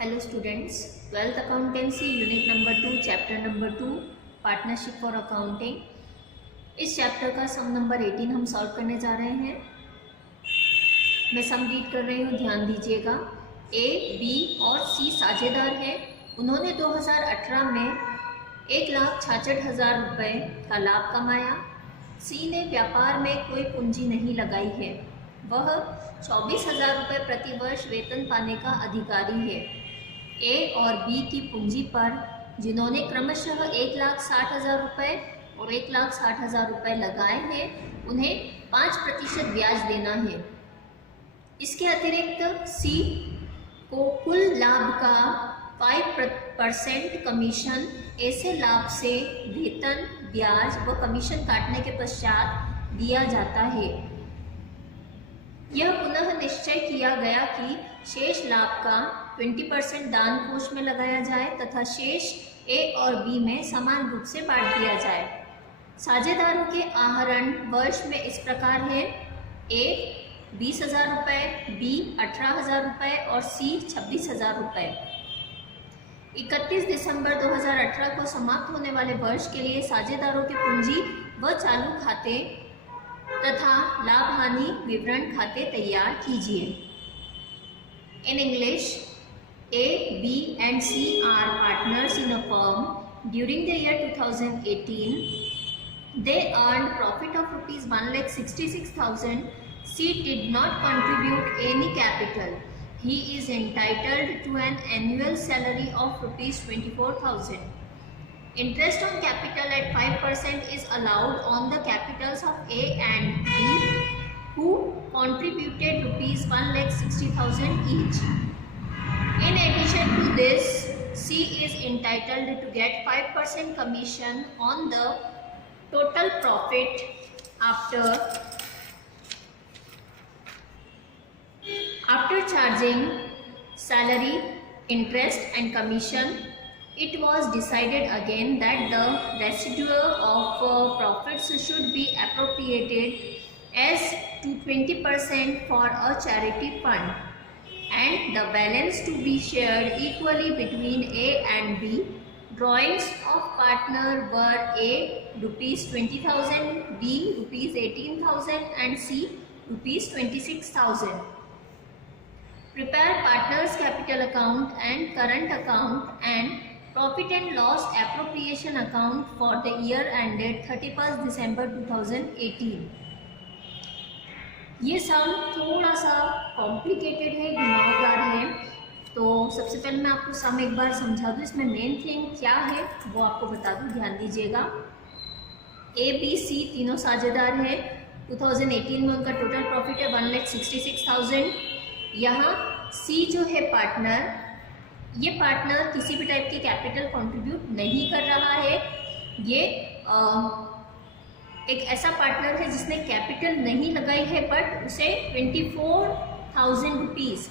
Hello students, 12th accountancy unit number 2 chapter number 2 partnership for accounting. इस chapter का सम number 18 हम solve करने जा रहे हैं। मैं सम रीड कर रही हूँ, ध्यान दीजिएगा। ए, बी और सी साझेदार हैं। उन्होंने 2018 में 1,66,000 रुपये का लाभ कमाया। सी ने व्यापार में कोई पूंजी नहीं लगाई है। वह 24,000 रुपये प्रति वर्ष वेतन पाने का अधिकारी है। ए और बी की पूंजी पर जिन्होंने क्रमशः 1,60,000 रुपये और 1,60,000 रुपये लगाए हैं, उन्हें 5% ब्याज देना है। इसके अतिरिक्त सी को कुल लाभ का 5% कमीशन ऐसे लाभ से वेतन, ब्याज व कमीशन काटने के पश्चात दिया जाता है। यह पुनः निश्चय किया गया कि शेष लाभ का 20% दान कोष में लगाया जाए तथा शेष ए और बी में समान रूप से बांट दिया जाए। साझेदारों के आहरण वर्ष में इस प्रकार है: ए 20,000 रुपये, बी 18,000 रुपये और सी 26,000 रुपये। 31 दिसंबर 2018 को समाप्त होने वाले वर्ष के लिए साझेदारों की पूंजी व चालू खाते तथा लाभ हानि विवरण खाते तैयार कीजिए। In English, A, B and C are partners in a firm. During the year 2018, they earned profit of rupees 1,66,000. C did not contribute any capital. He is entitled to an annual salary of rupees 24,000. Interest on capital at 5% is allowed on the capitals of A and B, who contributed rupees 1,60,000 each. In addition to this, C is entitled to get 5% commission on the total profit after charging salary, interest and commission. It was decided again that the residual of profits should be appropriated as to 20% for a charity fund, and the balance to be shared equally between A and B. Drawings of partner were A rupees 20,000, B rupees 18,000 and C rupees 26,000. Prepare partners capital account and current account and profit and loss appropriation account for the year ended 31st December 2018. ये सम थोड़ा सा complicated है, घुमावदार है। तो सबसे पहले मैं आपको सम एक बार समझा दूँ। इसमें मेन थिंग क्या है वो आपको बता दूँ, ध्यान दीजिएगा। ए, बी, सी तीनों साझेदार हैं। 2018 में उनका टोटल प्रॉफिट है 1,66,000। यहाँ सी जो है पार्टनर, ये पार्टनर किसी भी टाइप की कैपिटल कंट्रीब्यूट नहीं कर रहा है। ये एक ऐसा पार्टनर है जिसने कैपिटल नहीं लगाई है, बट उसे 24,000 रुपीज़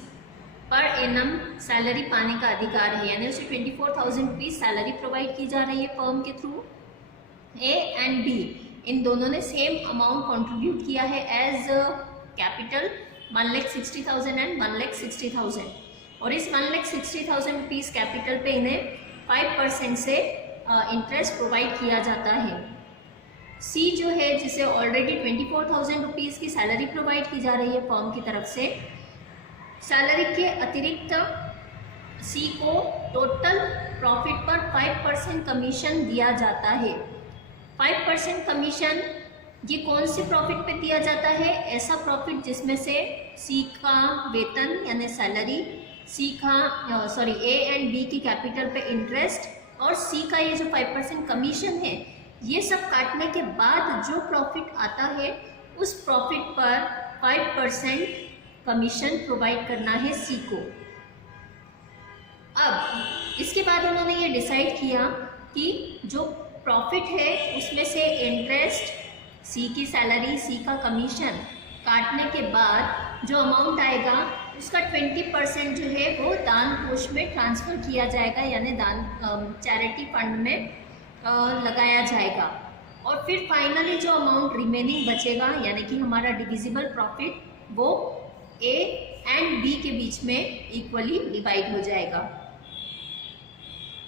पर एनम सैलरी पाने का अधिकार है। यानी उसे 24,000 रुपीज़ सैलरी प्रोवाइड की जा रही है फर्म के through. A and be in दोनों ने सेम अमाउंट कंट्रीब्यूट किया है एज कैपिटल, 1,60,000 एंड 1,60,000। और इस 1,60,000 रुपीज़ कैपिटल पे इन्हें 5% से इंटरेस्ट प्रोवाइड किया जाता है। सी जो है, जिसे ऑलरेडी 24,000 रुपीज़ की सैलरी प्रोवाइड की जा रही है फर्म की तरफ से, सैलरी के अतिरिक्त सी को टोटल प्रॉफिट पर 5% कमीशन दिया जाता है। 5% कमीशन ये कौन से प्रॉफिट पे दिया जाता है? ऐसा प्रॉफिट जिसमें से सी का वेतन यानी सैलरी, सी का ए एंड बी की कैपिटल पे इंटरेस्ट और सी का ये जो 5% कमीशन है, ये सब काटने के बाद जो प्रॉफिट आता है, उस प्रॉफिट पर 5% कमीशन प्रोवाइड करना है सी को। अब इसके बाद उन्होंने ये डिसाइड किया कि जो प्रॉफिट है उसमें से इंटरेस्ट, सी की सैलरी, सी का कमीशन काटने के बाद जो अमाउंट आएगा उसका 20% जो है वो दान कोष में ट्रांसफ़र किया जाएगा, यानी दान चैरिटी फंड में लगाया जाएगा। और फिर फाइनली जो अमाउंट रिमेनिंग बचेगा, यानी कि हमारा डिविजिबल प्रॉफिट, वो ए एंड बी के बीच में इक्वली डिवाइड हो जाएगा।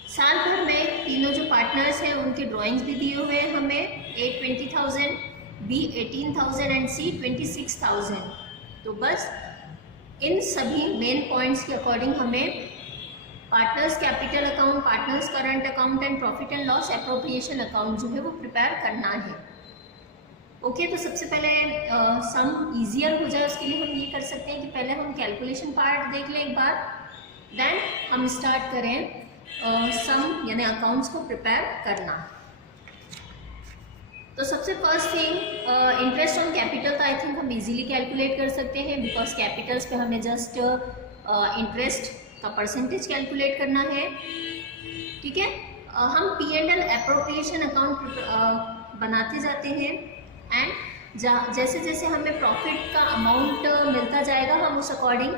साल भर में तीनों जो पार्टनर्स हैं उनके ड्राइंग्स भी दिए हुए हैं हमें, ए 20,000, बी 18,000 एंड सी 26,000। तो बस इन सभी मेन पॉइंट्स के अकॉर्डिंग हमें partners capital account, partners current account and profit and loss appropriation account जो है वो प्रिपेयर करना है। ओके, तो सबसे पहले सम ईजियर हो जाए उसके लिए हम ये कर सकते हैं कि पहले हम कैलकुलेशन पार्ट देख लें एक बार, देन हम स्टार्ट करें सम यानी अकाउंट्स को प्रिपेयर करना। तो सबसे first thing interest on capital का आई थिंक हम इजीली कैलकुलेट कर सकते हैं, बिकॉज कैपिटल्स पे हमें जस्ट इंटरेस्ट का परसेंटेज कैलकुलेट करना है। ठीक है, हम P&L एप्रोप्रिएशन अकाउंट बनाते जाते हैं एंड जैसे जैसे हमें प्रॉफिट का अमाउंट मिलता जाएगा हम उस अकॉर्डिंग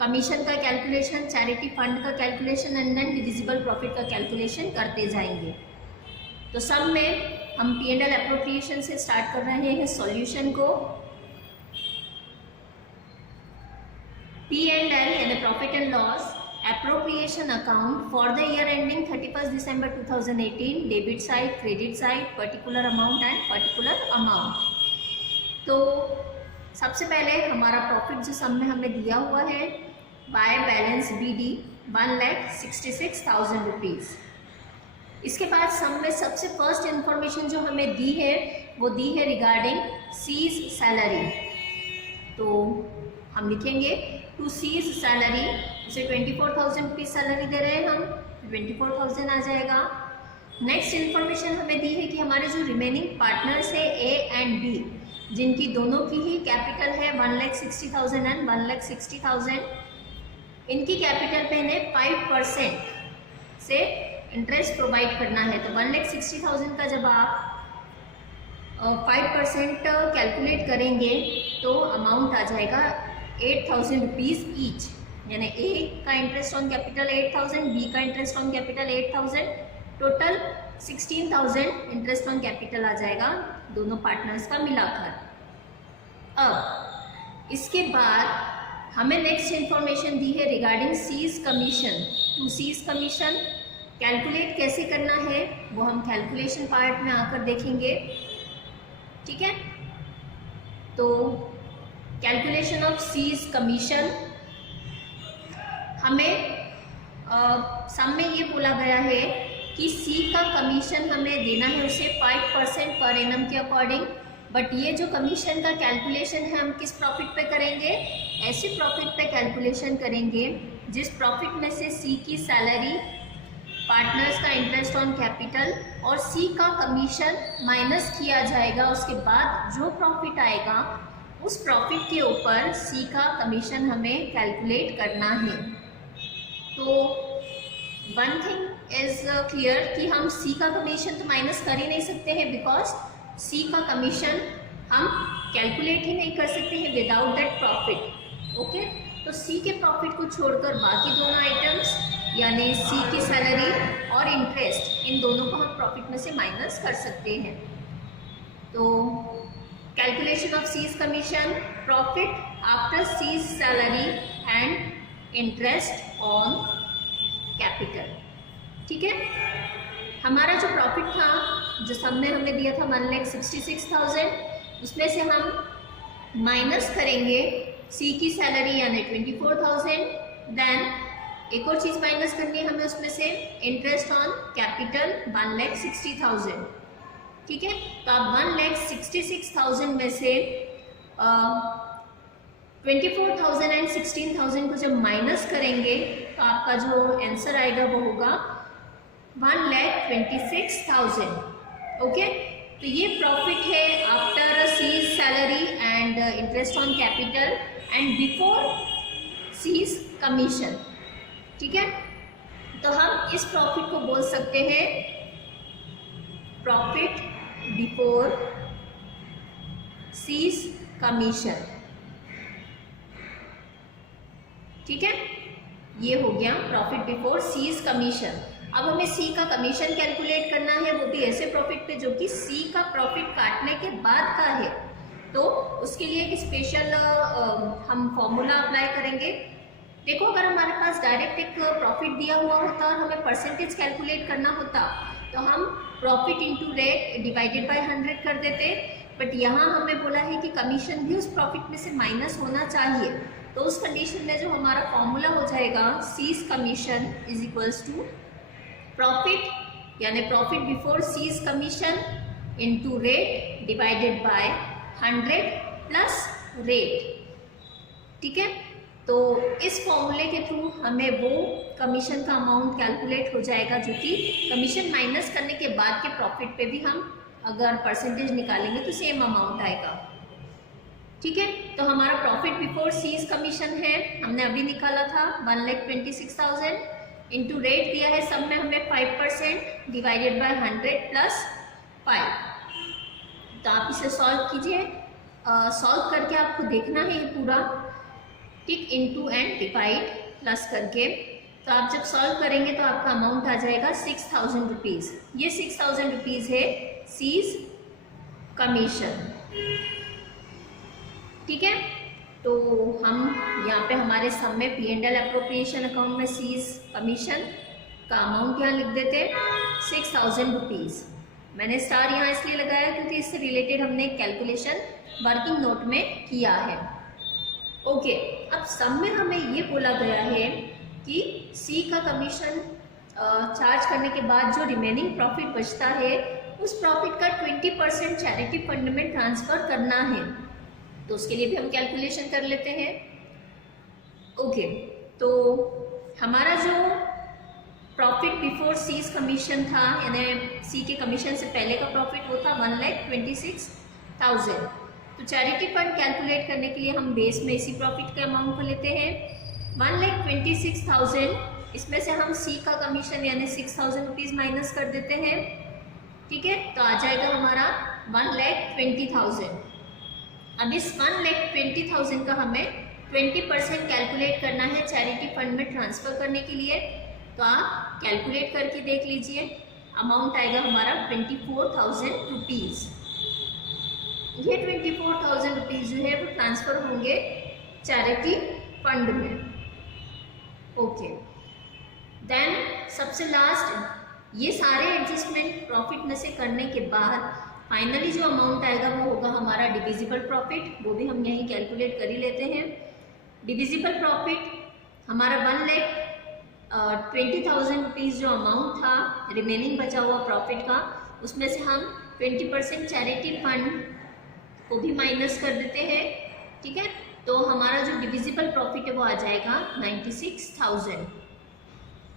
कमीशन का कैलकुलेशन, चैरिटी फंड का calculation and then divisible profit का कैलकुलेशन करते जाएंगे। तो सब में हम P&L एप्रोप्रिएशन से स्टार्ट कर रहे हैं सॉल्यूशन को। P&L यानी profit and loss appropriation account for the year ending 31 December 2018, debit side, credit side, particular amount and particular amount. तो सबसे पहले हमारा प्रॉफिट जो सम में हमें दिया हुआ है बाय बैलेंस BD 1,66,000 रुपीज़। इसके बाद सम में सबसे फर्स्ट इंफॉर्मेशन जो हमें दी है वो दी है रिगार्डिंग सीज सैलरी। तो हम लिखेंगे टू सीज सैलरी, उसे 24,000 रुपीज़ सैलरी दे रहे हैं हम, 24,000 आ जाएगा। नेक्स्ट इन्फॉर्मेशन हमें दी है कि हमारे जो रिमेनिंग पार्टनर्स है A एंड B, जिनकी दोनों की ही कैपिटल है 1,60,000 एंड 1,60,000, इनकी कैपिटल पे इन्हें 5% से इंटरेस्ट प्रोवाइड करना है। तो 1,60,000 का जब आप 5% कैलकुलेट करेंगे तो अमाउंट आ जाएगा 8,000 रुपीज़ ईच, यानी A का इंटरेस्ट ऑन कैपिटल 8,000, B का interest on capital 8,000, total 16,000 interest on capital आ जाएगा दोनों पार्टनर्स का मिलाकर। अब इसके बाद हमें नेक्स्ट इन्फॉर्मेशन दी है regarding C's commission. To C's commission calculate कैसे करना है वो हम कैलकुलेशन पार्ट में आकर देखेंगे। ठीक है, तो कैलकुलेशन ऑफ सीज कमीशन हमें सम में ये बोला गया है कि C का कमीशन हमें देना है उसे 5% पर एनम के अकॉर्डिंग, बट ये जो कमीशन का कैलकुलेशन है हम किस प्रॉफिट पे करेंगे, ऐसे प्रॉफिट पे कैलकुलेशन करेंगे जिस प्रॉफिट में से C की सैलरी, पार्टनर्स का इंटरेस्ट ऑन कैपिटल और C का कमीशन माइनस किया जाएगा। उसके बाद जो प्रॉफिट आएगा उस प्रॉफिट के ऊपर C का कमीशन हमें कैलकुलेट करना है। तो वन थिंग इज क्लियर कि हम C का कमीशन तो माइनस कर ही नहीं सकते हैं, बिकॉज C का कमीशन हम कैलकुलेट ही नहीं कर सकते हैं विदाउट दैट प्रॉफिट। ओके, तो C के प्रॉफिट को छोड़कर बाकी दोनों आइटम्स यानी C की सैलरी और इंटरेस्ट, इन दोनों को हम प्रॉफिट में से माइनस कर सकते हैं। तो calculation of C's commission, profit after C's salary and interest on capital. ठीक है, हमारा जो प्रॉफिट था जो सब में हमें दिया था 1,66,000, उसमें से हम माइनस करेंगे C की सैलरी यानी 24,000, देन एक और चीज़ माइनस करनी है हमें उसमें से इंटरेस्ट ऑन कैपिटल 1,60,000। ठीक है, तो आप 1,66,000 में से 24,000 एंड 16,000 को जब माइनस करेंगे तो आपका जो आंसर आएगा वो होगा 1,26,000। ओके, तो ये प्रॉफिट है after C's salary and interest on capital and before C's commission. ठीक है, तो हम इस प्रॉफिट को बोल सकते हैं प्रॉफिट बिफोर सीज कमीशन। ठीक है, ये हो गया प्रॉफिट बिफोर सीज कमीशन। अब हमें C का कमीशन कैलकुलेट करना है, वो भी ऐसे प्रॉफिट पे जो कि C का प्रॉफिट काटने के बाद का है। तो उसके लिए एक स्पेशल हम फॉर्मूला अप्लाई करेंगे। देखो, अगर हमारे पास डायरेक्ट एक प्रॉफिट दिया हुआ होता और हमें परसेंटेज कैलकुलेट करना होता तो हम profit into rate divided by 100 कर देते, बट यहाँ हमें बोला है कि कमीशन भी उस प्रॉफिट में से माइनस होना चाहिए। तो उस कंडीशन में जो हमारा फॉर्मूला हो जाएगा C's commission is equals to profit यानी profit before C's commission into rate divided by 100 plus rate. ठीक है, तो इस फॉर्मूले के थ्रू हमें वो कमीशन का अमाउंट कैलकुलेट हो जाएगा जो कि कमीशन माइनस करने के बाद के प्रॉफिट पे भी हम अगर परसेंटेज निकालेंगे तो सेम अमाउंट आएगा। ठीक है, तो हमारा प्रॉफिट बिफोर सीज कमीशन है, हमने अभी निकाला था 1,26,000 इंटू रेट दिया है सब में हमें 5% डिवाइडेड बाय 100 प्लस 5। तो आप इसे सॉल्व कीजिए, सॉल्व करके आपको देखना है ये पूरा, ठीक, इनटू एंड डिवाइड प्लस करके। तो आप जब सॉल्व करेंगे तो आपका अमाउंट आ जाएगा 6,000 रुपीज़। ये 6,000 रुपीज़ है सीज कमीशन। ठीक है, तो हम यहाँ पे हमारे सम में P&L एप्रोप्रिएशन अकाउंट में सीज कमीशन का अमाउंट यहाँ लिख देते 6,000 रुपीज़। मैंने स्टार यहाँ इसलिए लगाया क्योंकि इससे रिलेटेड हमने कैलकुलेशन वर्किंग नोट में किया है। ओके, अब सम में हमें ये बोला गया है कि सी का कमीशन चार्ज करने के बाद जो रिमेनिंग प्रॉफिट बचता है उस प्रॉफिट का 20% चैरिटी फंड में ट्रांसफ़र करना है। तो उसके लिए भी हम कैलकुलेशन कर लेते हैं। ओके, तो हमारा जो प्रॉफिट बिफोर सीज कमीशन था यानी सी के कमीशन से पहले का प्रॉफिट वो था 1,26,000। तो चैरिटी फंड कैलकुलेट करने के लिए हम बेस में इसी प्रॉफिट के अमाउंट को लेते हैं 1,26,000। इसमें से हम सी का कमीशन यानी 6,000 रुपीज़ माइनस कर देते हैं। ठीक है, तो आ जाएगा हमारा 1,20,000। अब इस 1,20,000 का हमें 20% कैलकुलेट करना है चैरिटी फंड में ट्रांसफ़र करने के लिए। तो आप कैलकुलेट करके देख लीजिए, अमाउंट आएगा हमारा 24,000 रुपीज़। ये 24,000 रुपीज़ जो है वो ट्रांसफ़र होंगे चैरिटी फंड में। ओके, देन सबसे लास्ट ये सारे एडजस्टमेंट प्रॉफिट में से करने के बाद फाइनली जो अमाउंट आएगा वो होगा हमारा डिविजिबल प्रॉफिट। वो भी हम यहीं कैलकुलेट कर ही लेते हैं। डिविजिबल प्रॉफिट हमारा 1,20,000 रुपीज़ जो अमाउंट था रिमेनिंग बचा हुआ प्रॉफिट का, उसमें से हम 20% चैरिटी फंड को भी माइनस कर देते हैं। ठीक है, तो हमारा जो डिविजिबल प्रॉफिट है वो आ जाएगा 96,000।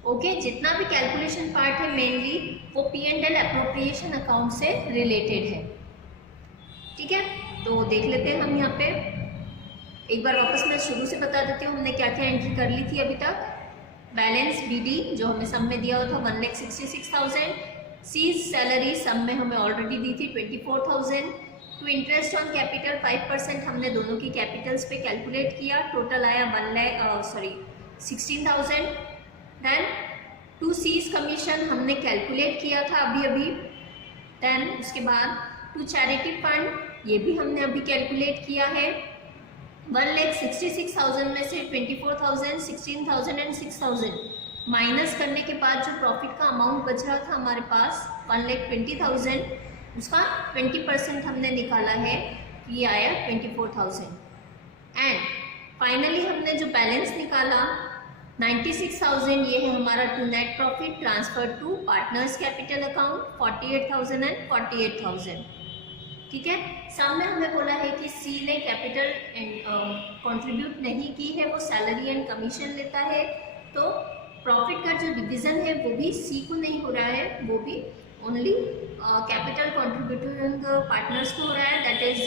ओके, जितना भी कैलकुलेशन पार्ट है मेनली वो P&L एप्रोप्रिएशन अकाउंट से रिलेटेड है। ठीक है, तो देख लेते हैं हम यहाँ पे एक बार वापस मैं शुरू से बता देती हूँ हमने क्या क्या एंट्री कर ली थी अभी तक। बैलेंस BD जो हमें सम में दिया हुआ था 1,66,000। सीज सैलरी सम में हमें ऑलरेडी दी थी 24,000। टू इंटरेस्ट ऑन कैपिटल 5% हमने दोनों की कैपिटल्स पे कैलकुलेट किया, टोटल आया 16,000। देन टू सीज कमीशन हमने कैलकुलेट किया था अभी। देन उसके बाद टू चैरिटी फंड ये भी हमने अभी कैलकुलेट किया है। 1,66,000 में से 24,000, 16,000 एंड 6,000 माइनस करने के बाद जो प्रॉफिट का अमाउंट बच रहा था हमारे पास 1,20,000, उसका 20% हमने निकाला है, ये आया 24,000। एंड फाइनली हमने जो बैलेंस निकाला 96,000, ये है हमारा to net profit transfer to partners capital account 48,000 and 48,000। ठीक है, सामने हमें बोला है कि सी ने कैपिटल कंट्रीब्यूट नहीं की है, वो सैलरी एंड कमीशन लेता है। तो प्रॉफिट का जो डिवीज़न है वो भी सी को नहीं हो रहा है, वो भी ओनली कैपिटल कंट्रीब्यूटिंग पार्टनर्स को हो रहा है, that is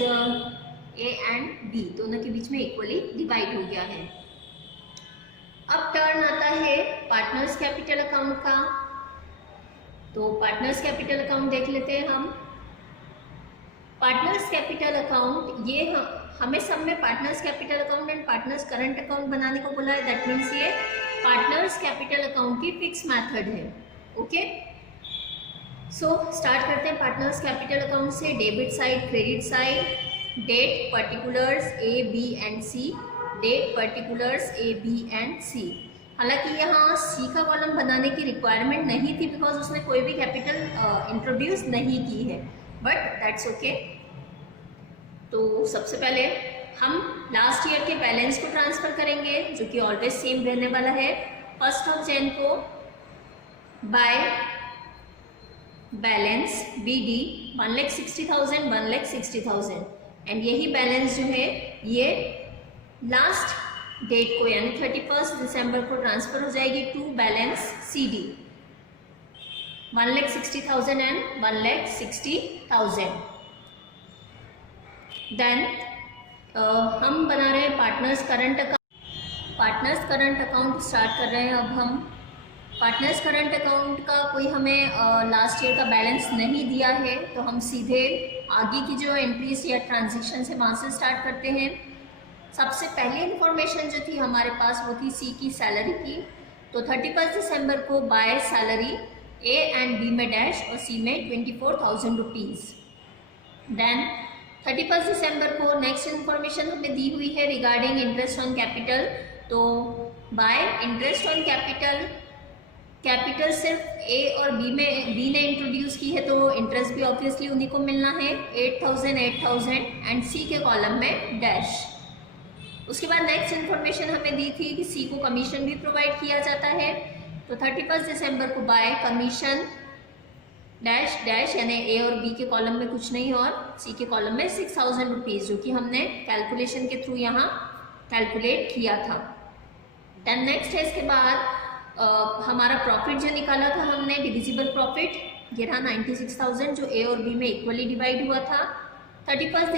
A and B, दोनों के बीच में इक्वली डिवाइड हो गया है। अब टर्न आता है पार्टनर्स कैपिटल अकाउंट का। तो पार्टनर्स कैपिटल अकाउंट देख लेते हैं हम। पार्टनर्स कैपिटल अकाउंट ये हमें सब में partners capital account and partners current account बनाने को बोला है, दैट मीन्स ये पार्टनर्स कैपिटल अकाउंट की फिक्स मेथड है। ओके, सो स्टार्ट करते हैं पार्टनर्स कैपिटल अकाउंट से। Debit side, credit side, date particulars A B and C, date particulars A B and C. हालांकि यहाँ सी का कॉलम बनाने की रिक्वायरमेंट नहीं थी बिकॉज उसने कोई भी कैपिटल इंट्रोड्यूस नहीं की है, बट दैट्स ओके। तो सबसे पहले हम लास्ट ईयर के बैलेंस को ट्रांसफ़र करेंगे जो कि ऑलवेज सेम रहने वाला है। 1 जनवरी को by balance B D 1,60,000 1,60,000 and यही बैलेंस जो है ये लास्ट डेट को यानी 31 दिसंबर को ट्रांसफ़र हो जाएगी to balance C D 1,60,000 and 1,60,000। Then हम बना रहे हैं पार्टनर्स करंट अकाउंट स्टार्ट कर रहे हैं। अब हम पार्टनर्स करंट अकाउंट का कोई हमें लास्ट ईयर का बैलेंस नहीं दिया है, तो हम सीधे आगे की जो एंट्रीज या ट्रांजेक्शन है वहाँ से स्टार्ट करते हैं। सबसे पहली इन्फॉर्मेशन जो थी हमारे पास वो थी सी की सैलरी की। तो 31 दिसंबर को by salary A and B में डैश और सी में 24,000 रुपीज़। देन 31 दिसंबर को नेक्स्ट इन्फॉर्मेशन हमें दी हुई है रिगार्डिंग इंटरेस्ट ऑन कैपिटल। तो बाय इंटरेस्ट ऑन कैपिटल सिर्फ ए और बी ने इंट्रोड्यूस की है, तो इंटरेस्ट भी ऑब्वियसली उन्हीं को मिलना है 8,000 एंड सी के कॉलम में डैश। उसके बाद नेक्स्ट इन्फॉर्मेशन हमें दी थी कि सी को कमीशन भी प्रोवाइड किया जाता है। तो 31 दिसंबर को बाय कमीशन डैश डैश यानी ए और बी के कॉलम में कुछ नहीं और सी के कॉलम में 6,000 रुपीज़, जो कि हमने कैलकुलेशन के थ्रू यहाँ कैलकुलेट किया था। देन नेक्स्ट है इसके बाद हमारा प्रॉफिट जो निकाला था हमने डिविजिबल प्रॉफिट, ये था 96,000 जो ए और बी में इक्वली डिवाइड हुआ था। 31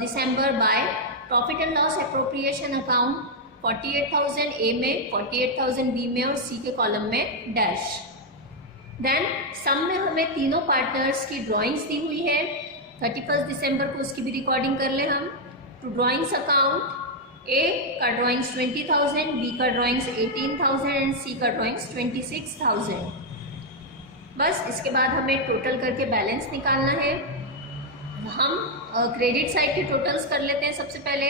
दिसंबर by profit and loss appropriation account 48,000 A में, 48,000 बी में और सी के कॉलम में डैश। देन सम में हमें तीनों पार्टनर्स की ड्राइंग्स दी हुई है। 31 दिसंबर को उसकी भी रिकॉर्डिंग कर ले हम। टू ड्राइंग्स अकाउंट ए का ड्राइंग्स 20,000, बी का ड्राइंग्स 18,000 एंड सी का ड्राइंग्स 26,000। बस इसके बाद हमें टोटल करके बैलेंस निकालना है। हम क्रेडिट साइड के टोटल्स कर लेते हैं। सबसे पहले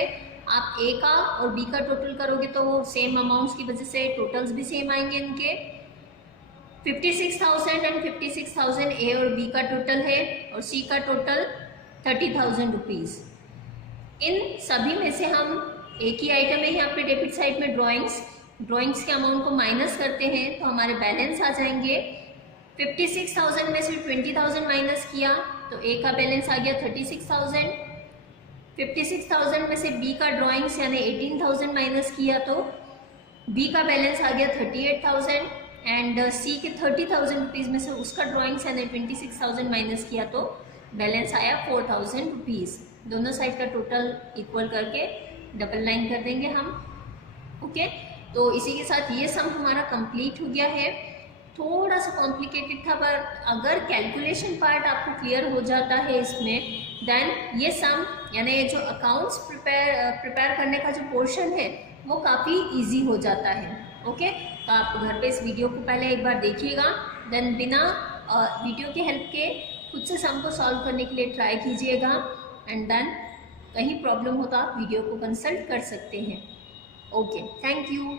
आप ए का और बी का टोटल करोगे तो वो सेम अमाउंट्स की वजह से टोटल्स भी सेम आएंगे इनके। 56,000 एंड 56,000 ए और बी का टोटल है और सी का टोटल 30,000 रुपीज़। इन सभी में से हम एक ही आइटम है यहाँ पे डेबिट साइड में ड्राइंग्स के अमाउंट को माइनस करते हैं तो हमारे बैलेंस आ जाएंगे। 56,000 में से 20,000 माइनस किया तो ए का बैलेंस आ गया 36,000। 56,000 में से बी का ड्राइंग्स यानी 18,000 माइनस किया तो बी का बैलेंस आ गया 38,000 एंड सी के 30,000 रुपीज़ में से उसका ड्राइंग्स यानी 26,000 माइनस किया तो बैलेंस आया 4,000 रुपीज़। दोनों साइड का टोटल इक्वल करके डबल लाइन कर देंगे हम। ओके, तो इसी के साथ ये सम हमारा कंप्लीट हो गया है। थोड़ा सा कॉम्प्लिकेटेड था पर अगर कैलकुलेशन पार्ट आपको क्लियर हो जाता है इसमें देन ये सम यानी जो अकाउंट्स प्रिपेयर करने का जो पोर्शन है वो काफ़ी इजी हो जाता है। ओके, तो आप घर पे इस वीडियो को पहले एक बार देखिएगा, देन बिना वीडियो की हेल्प के खुद से सम को सॉल्व करने के लिए ट्राई कीजिएगा एंड देन कहीं प्रॉब्लम हो तो आप वीडियो को कंसल्ट कर सकते हैं। Okay, thank you.